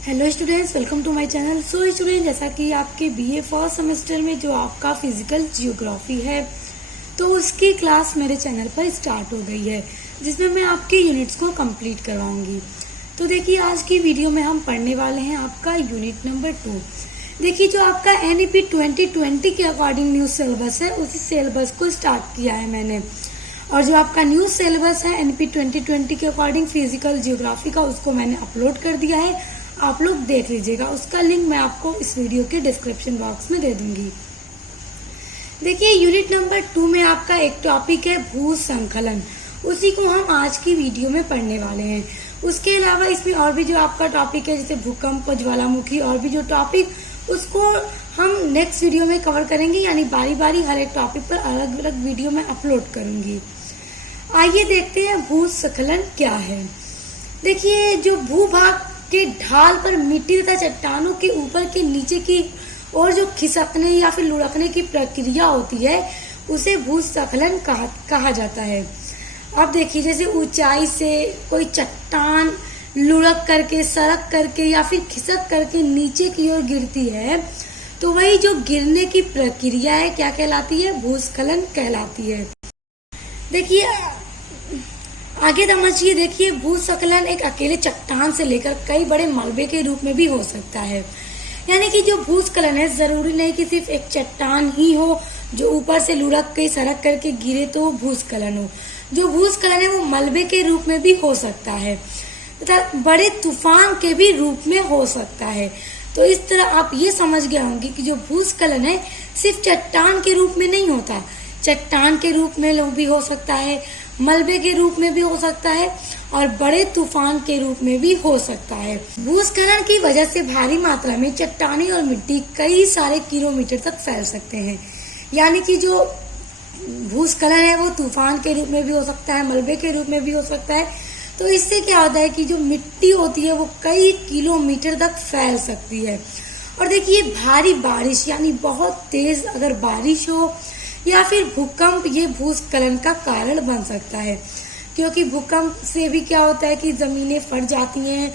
Hello students, welcome to my channel. So student, जैसा कि आपके बीए फर्स्ट सेमेस्टर में जो आपका फिजिकल जियोग्राफी है तो उसकी क्लास मेरे चैनल पर स्टार्ट हो गई है, जिसमें मैं आपके यूनिट्स को कंप्लीट करवाऊंगी। तो देखिए, आज की वीडियो में हम पढ़ने वाले हैं आपका यूनिट नंबर 2। देखिए, जो आपका एनईपी 2020 के अकॉर्डिंग न्यू सिलेबस है, उसी सिलेबस को स्टार्ट किया है मैंने। और जो आपका न्यू सिलेबस है एनईपी 2020 के अकॉर्डिंग फिजिकल जियोग्राफी का, उसको मैंने अपलोड कर दिया है। आप लोग देख लीजिएगा, उसका लिंक मैं आपको इस वीडियो के डिस्क्रिप्शन बॉक्स में दे दूंगी। देखिए, यूनिट नंबर 2 में आपका एक टॉपिक है भू संकलन, उसी को हम आज की वीडियो में पढ़ने वाले हैं। उसके अलावा इसमें और भी जो आपका टॉपिक है, जैसे भूकंप, ज्वालामुखी, और भी जो टॉपिक, उसको हम नेक्स्ट वीडियो में कवर करेंगे, यानी बारी बारी हर एक टॉपिक पर अलग अलग वीडियो में अपलोड करूंगी। आइए देखते हैं भू संकलन क्या है। देखिए, जो भूभाग के ढाल पर मिट्टी तथा चट्टानों के ऊपर के नीचे की और जो खिसकने या फिर लुढ़कने की प्रक्रिया होती है, उसे भूस्खलन कहा जाता है। अब देखिए, जैसे ऊंचाई से कोई चट्टान लुढ़क करके, सरक करके या फिर खिसक करके नीचे की ओर गिरती है, तो वही जो गिरने की प्रक्रिया है क्या कहलाती है? भूस्खलन कहलाती है। देखिए, आगे समझिए। देखिए, भूस्खलन एक अकेले चट्टान से लेकर कई बड़े मलबे के रूप में भी हो सकता है। यानी कि जो भूस्खलन है, जरूरी नहीं कि सिर्फ एक चट्टान ही हो जो ऊपर से लुढ़क के सरक करके गिरे तो भूस्खलन हो। जो भूस्खलन है वो मलबे के रूप में भी हो सकता है तथा बड़े तूफान के भी रूप में हो सकता है। तो इस तरह आप ये समझ गए होंगे कि जो भूस्खलन है सिर्फ चट्टान के रूप में नहीं होता, चट्टान के रूप में भी हो सकता है, मलबे के रूप में भी हो सकता है, और बड़े तूफान के रूप में भी हो सकता है। भूस्खलन की वजह से भारी मात्रा में चट्टानें और मिट्टी कई सारे किलोमीटर तक फैल सकते हैं। यानी कि जो भूस्खलन है वो तूफान के रूप में भी हो सकता है, मलबे के रूप में भी हो सकता है। तो इससे क्या होता है कि जो मिट्टी होती है वो कई किलोमीटर तक फैल सकती है। और देखिए, भारी बारिश यानी बहुत तेज अगर बारिश हो या फिर भूकंप, ये भूस्खलन का कारण बन सकता है। क्योंकि भूकंप से भी क्या होता है कि जमीनें फट जाती हैं,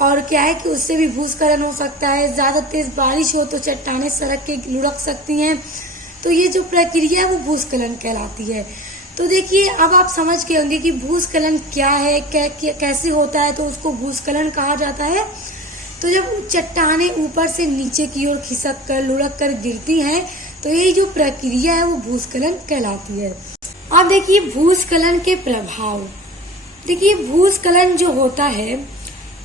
और क्या है कि उससे भी भूस्खलन हो सकता है। ज्यादा तेज बारिश हो तो चट्टानें सरक के लुढ़क सकती हैं। तो ये जो प्रक्रिया है वो भूस्खलन कहलाती है। तो देखिए, अब आप समझ गए होंगे कि भूस्खलन क्या है, कैसे होता है, तो उसको भूस्खलन कहा जाता है। तो जब चट्टानें ऊपर से नीचे की ओर खिसक कर, लुढ़क कर गिरती हैं, तो यही जो प्रक्रिया है वो भूस्खलन कहलाती है। अब देखिए, भूस्खलन के प्रभाव। देखिए, भूस्खलन जो होता है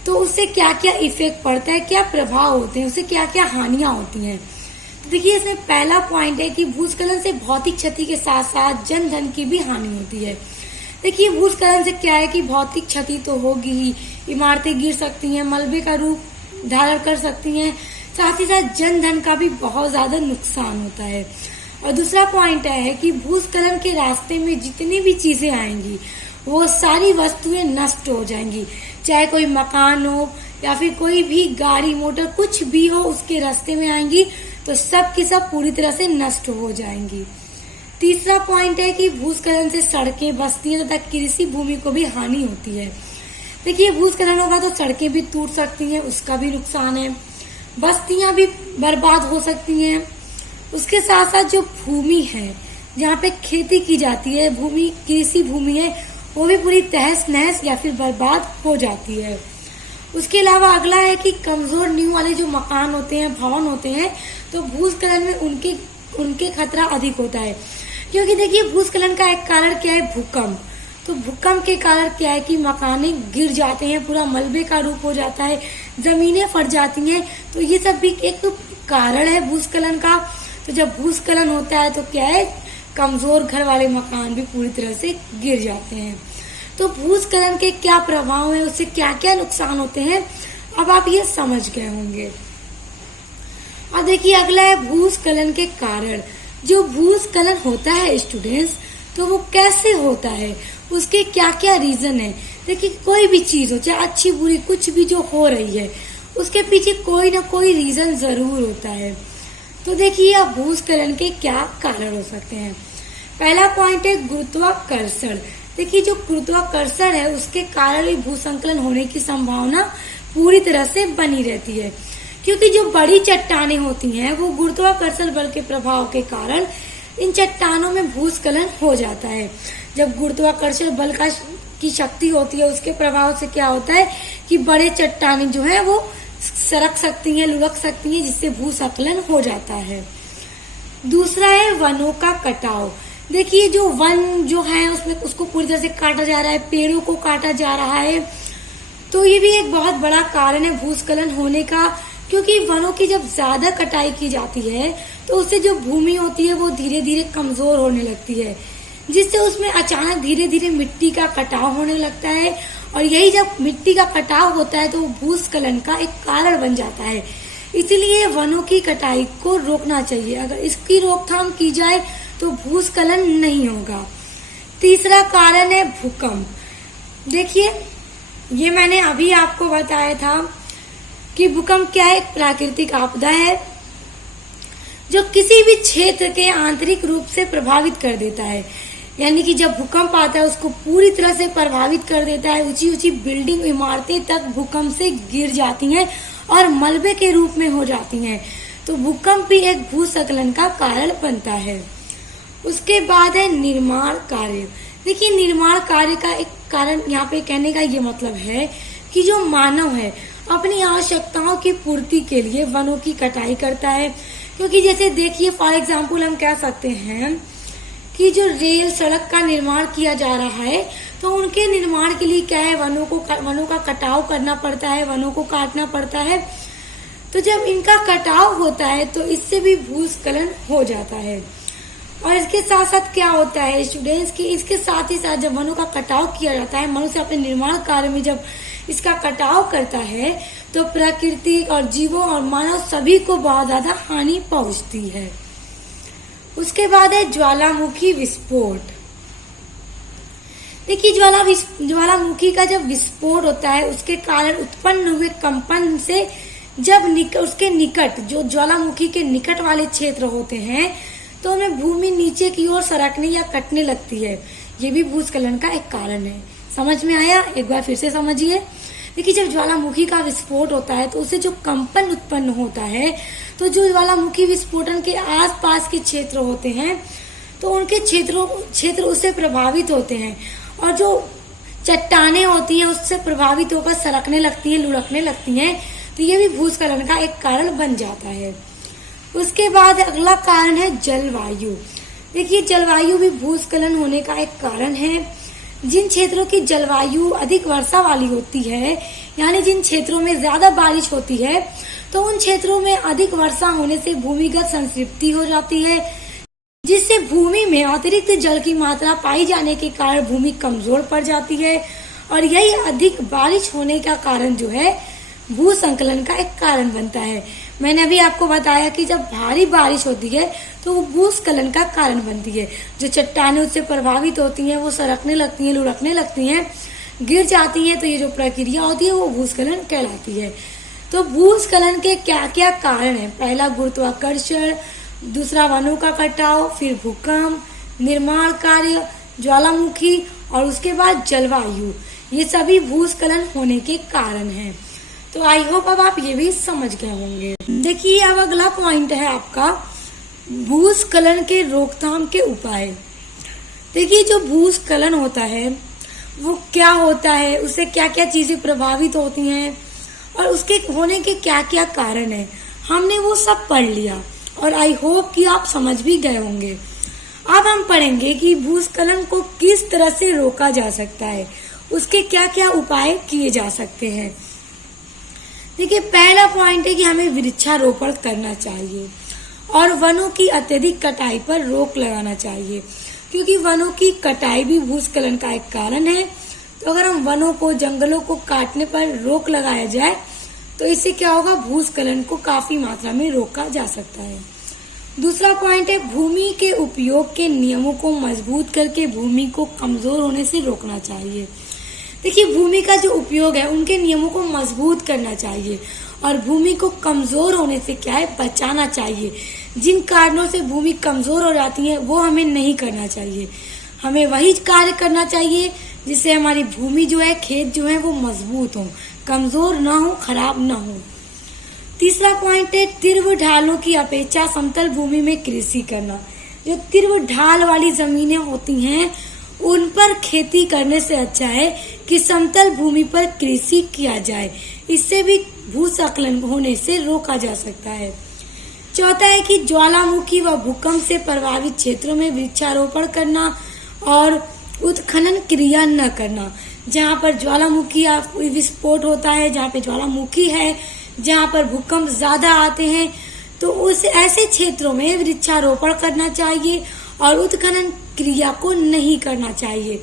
तो उससे क्या क्या इफेक्ट पड़ता है, क्या प्रभाव होते हैं, उससे क्या क्या हानियां होती हैं। तो देखिए, इसमें पहला पॉइंट है कि भूस्खलन से भौतिक क्षति के साथ साथ जन धन की भी हानि होती है। देखिए, भूस्खलन से क्या है कि भौतिक क्षति तो होगी ही, इमारतें गिर सकती हैं, मलबे का रूप धारण कर सकती हैं, साथ ही साथ जन धन का भी बहुत ज्यादा नुकसान होता है। और दूसरा पॉइंट है कि भूस्खलन के रास्ते में जितनी भी चीजें आएंगी वो सारी वस्तुएं नष्ट हो जाएंगी, चाहे कोई मकान हो या फिर कोई भी गाड़ी मोटर कुछ भी हो, उसके रास्ते में आएंगी तो सब की सब पूरी तरह से नष्ट हो जाएंगी। तीसरा पॉइंट है कि भूस्खलन से सड़कें, बस्तियां तथा कृषि भूमि को भी हानि होती है। देखिए, भूस्खलन होगा तो सड़कें भी टूट सकती हैं, उसका भी नुकसान है, बस्तियां भी बर्बाद हो सकती हैं। उसके साथ साथ जो भूमि है जहाँ पे खेती की जाती है, भूमि, कृषि भूमि है, वो भी पूरी तहस नहस या फिर बर्बाद हो जाती है। उसके अलावा अगला है कि कमजोर नींव वाले जो मकान होते हैं, भवन होते हैं, तो भूस्खलन में उनके खतरा अधिक होता है। क्योंकि देखिए, भूस्खलन का एक कारण क्या है? भूकंप। तो भूकंप के कारण क्या है कि मकाने गिर जाते हैं, पूरा मलबे का रूप हो जाता है, जमीनें फट जाती हैं। तो ये सब भी एक कारण है भूस्खलन का। तो जब भूस्खलन होता है तो क्या है, कमजोर घर वाले मकान भी पूरी तरह से गिर जाते हैं। तो भूस्खलन के क्या प्रभाव है, उससे क्या क्या नुकसान होते हैं, अब आप ये समझ गए होंगे। अब देखिए, अगला है भूस्खलन के कारण। जो भूस्खलन होता है स्टूडेंट्स, तो वो कैसे होता है, उसके क्या क्या रीजन है। देखिए, कोई भी चीज हो, चाहे अच्छी बुरी कुछ भी जो हो रही है, उसके पीछे कोई ना कोई रीजन जरूर होता है। तो देखिए, अब भूस्खलन के क्या कारण हो सकते हैं। पहला पॉइंट है गुरुत्वाकर्षण। देखिए, जो गुरुत्वाकर्षण है उसके कारण भी भूस्खलन होने की संभावना पूरी तरह से बनी रहती है, क्योंकि जो बड़ी चट्टानें होती हैं वो गुरुत्वाकर्षण बल के प्रभाव के कारण इन चट्टानों में भूस्खलन हो जाता है। जब गुरुत्वाकर्षण बल की शक्ति होती है, उसके प्रभाव से क्या होता है कि बड़े चट्टानें जो है वो सरक सकती हैं, लुढ़क सकती हैं, जिससे भूस्खलन हो जाता है। दूसरा है वनों का कटाव। देखिए जो वन जो है उसमें उसको पूरी तरह से काटा जा रहा है, पेड़ों को काटा जा रहा है, तो ये भी एक बहुत बड़ा कारण है भूस्खलन होने का, क्योंकि वनों की जब ज्यादा कटाई की जाती है तो उससे जो भूमि होती है वो धीरे धीरे कमजोर होने लगती है, जिससे उसमें अचानक धीरे धीरे मिट्टी का कटाव होने लगता है, और यही जब मिट्टी का कटाव होता है तो भूस्खलन का एक कारण बन जाता है। इसीलिए वनों की कटाई को रोकना चाहिए। अगर इसकी रोकथाम की जाए तो भूस्खलन नहीं होगा। तीसरा कारण है भूकंप। देखिए ये मैंने अभी आपको बताया था कि भूकंप क्या है, एक प्राकृतिक आपदा है जो किसी भी क्षेत्र के आंतरिक रूप से प्रभावित कर देता है। यानी कि जब भूकंप आता है उसको पूरी तरह से प्रभावित कर देता है। ऊंची ऊंची बिल्डिंग इमारतें तक भूकंप से गिर जाती हैं और मलबे के रूप में हो जाती हैं। तो भूकंप भी एक भूस्खलन का कारण बनता है। उसके बाद है निर्माण कार्य। देखिए निर्माण कार्य का एक कारण यहाँ पे कहने का ये मतलब है कि जो मानव है अपनी आवश्यकताओं की पूर्ति के लिए वनों की कटाई करता है। क्योंकि जैसे देखिए फॉर एग्जाम्पल हम कह सकते हैं कि जो रेल सड़क का निर्माण किया जा रहा है तो उनके निर्माण के लिए क्या है, वनों का कटाव करना पड़ता है, वनों को काटना पड़ता है। तो जब इनका कटाव होता है तो इससे भी भूस्खलन हो जाता है। और इसके साथ साथ क्या होता है स्टूडेंट्स की, इसके साथ ही साथ जब वनों का कटाव किया जाता है, मनुष्य अपने निर्माण कार्य में जब इसका कटाव करता है तो प्रकृति और जीवों और मानव सभी को बहुत ज्यादा हानि पहुंचती है। उसके बाद है ज्वालामुखी विस्फोट। देखिए ज्वालामुखी का जब विस्फोट होता है उसके कारण उत्पन्न हुए कंपन से जब उसके निकट जो ज्वालामुखी के निकट वाले क्षेत्र होते हैं तो उनमें भूमि नीचे की ओर सरकने या कटने लगती है। ये भी भूस्खलन का एक कारण है। समझ में आया? एक बार फिर से समझिए। देखिए जब ज्वालामुखी का विस्फोट होता है तो उससे जो कंपन उत्पन्न होता है, तो जो ज्वालामुखी विस्फोटन के आसपास के क्षेत्र होते हैं तो उनके क्षेत्र उससे प्रभावित होते हैं, और जो चट्टानें होती हैं उससे प्रभावित होकर सरकने लगती हैं, लुढ़कने लगती हैं। तो ये भी भूस्खलन का एक कारण बन जाता है। उसके बाद अगला कारण है जलवायु। देखिए जलवायु भी भूस्खलन होने का एक कारण है। जिन क्षेत्रों की जलवायु अधिक वर्षा वाली होती है, यानी जिन क्षेत्रों में ज्यादा बारिश होती है, तो उन क्षेत्रों में अधिक वर्षा होने से भूमिगत संतृप्ति हो जाती है, जिससे भूमि में अतिरिक्त जल की मात्रा पाई जाने के कारण भूमि कमजोर पड़ जाती है, और यही अधिक बारिश होने का कारण जो है भूस्खलन का एक कारण बनता है। मैंने अभी आपको बताया कि जब भारी बारिश होती है तो वो भूस्खलन का कारण बनती है। जो चट्टानें उससे प्रभावित होती हैं वो सरकने लगती हैं, लुढ़कने लगती हैं, गिर जाती हैं, तो ये जो प्रक्रिया होती है वो भूस्खलन कहलाती है। तो भूस्खलन के क्या क्या कारण है? पहला गुरुत्वाकर्षण, दूसरा वनों का कटाव, फिर भूकंप, निर्माण कार्य, ज्वालामुखी और उसके बाद जलवायु। ये सभी भूस्खलन होने के कारण हैं। तो आई होप अब आप ये भी समझ गए होंगे। देखिए अब अगला पॉइंट है आपका भूस्खलन के रोकथाम के उपाय। देखिए जो भूस्खलन होता है वो क्या होता है, उससे क्या क्या चीजें प्रभावित होती हैं और उसके होने के क्या क्या कारण है, हमने वो सब पढ़ लिया और आई होप कि आप समझ भी गए होंगे। अब हम पढ़ेंगे कि भूस्खलन को किस तरह से रोका जा सकता है, उसके क्या क्या उपाय किए जा सकते हैं। देखिए पहला पॉइंट है कि हमें वृक्षारोपण करना चाहिए और वनों की अत्यधिक कटाई पर रोक लगाना चाहिए, क्योंकि वनों की कटाई भी भूस्खलन का एक कारण है। तो अगर हम वनों को, जंगलों को काटने पर रोक लगाया जाए तो इससे क्या होगा, भूस्खलन को काफी मात्रा में रोका जा सकता है। दूसरा पॉइंट है भूमि के उपयोग के नियमों को मजबूत करके भूमि को कमजोर होने से रोकना चाहिए। देखिए भूमि का जो उपयोग है उनके नियमों को मजबूत करना चाहिए और भूमि को कमजोर होने से क्या है, बचाना चाहिए। जिन कारणों से भूमि कमजोर हो जाती है वो हमें नहीं करना चाहिए। हमें वही कार्य करना चाहिए जिससे हमारी भूमि जो है, खेत जो है वो मजबूत हो, कमजोर ना हो, खराब ना हो। तीसरा पॉइंट है तीव्र ढालों की अपेक्षा समतल भूमि में कृषि करना। जो तीव्र ढाल वाली जमीनें होती हैं उन पर खेती करने से अच्छा है कि समतल भूमि पर कृषि किया जाए। इससे भी भूस्खलन होने से रोका जा सकता है। चौथा है कि ज्वालामुखी व भूकंप से प्रभावित क्षेत्रों में वृक्षारोपण करना और उत्खनन क्रिया न करना। जहाँ पर ज्वालामुखी या विस्फोट होता है, जहाँ पे ज्वालामुखी है, जहाँ पर भूकंप ज्यादा आते हैं, तो उस ऐसे क्षेत्रों में वृक्षारोपण करना चाहिए और उत्खनन क्रिया को नहीं करना चाहिए।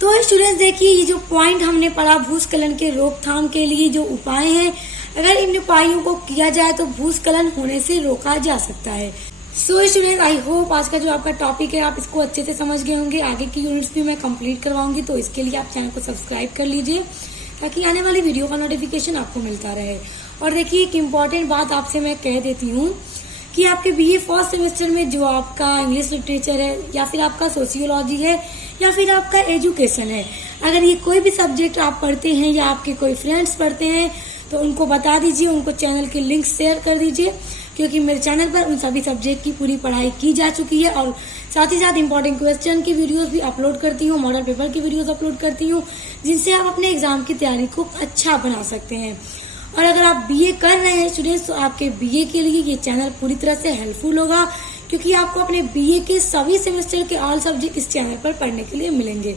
तो स्टूडेंट्स देखिए, ये जो पॉइंट हमने पढ़ा भूस्खलन के रोकथाम के लिए जो उपाय हैं, अगर इन उपायों को किया जाए तो भूस्खलन होने से रोका जा सकता है। सो स्टूडेंट, आई होप आज का जो आपका टॉपिक है आप इसको अच्छे से समझ गए होंगे। आगे की यूनिट्स भी मैं कंप्लीट करवाऊंगी, तो इसके लिए आप चैनल को सब्सक्राइब कर लीजिए ताकि आने वाली वीडियो का नोटिफिकेशन आपको मिलता रहे। और देखिए, एक इम्पॉर्टेंट बात आपसे मैं कह देती हूँ कि आपके बीए फर्स्ट सेमेस्टर में जो आपका इंग्लिश लिटरेचर है या फिर आपका सोशियोलॉजी है या फिर आपका एजुकेशन है, अगर ये कोई भी सब्जेक्ट आप पढ़ते हैं या आपके कोई फ्रेंड्स पढ़ते हैं तो उनको बता दीजिए, उनको चैनल के लिंक शेयर कर दीजिए, क्योंकि मेरे चैनल पर उन सभी सब्जेक्ट की पूरी पढ़ाई की जा चुकी है। और साथ ही साथ इंपॉर्टेंट क्वेश्चन की वीडियोस भी अपलोड करती हूँ, मॉडल पेपर की वीडियोस अपलोड करती हूँ, जिनसे आप अपने एग्जाम की तैयारी को अच्छा बना सकते हैं। और अगर आप बीए कर रहे हैं स्टूडेंट्स, तो आपके बीए के लिए ये चैनल पूरी तरह से हेल्पफुल होगा, क्योंकि आपको अपने बीए के सभी सेमेस्टर के ऑल सब्जेक्ट इस चैनल पर पढ़ने के लिए मिलेंगे।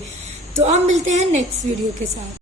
तो अब मिलते हैं नेक्स्ट वीडियो के साथ।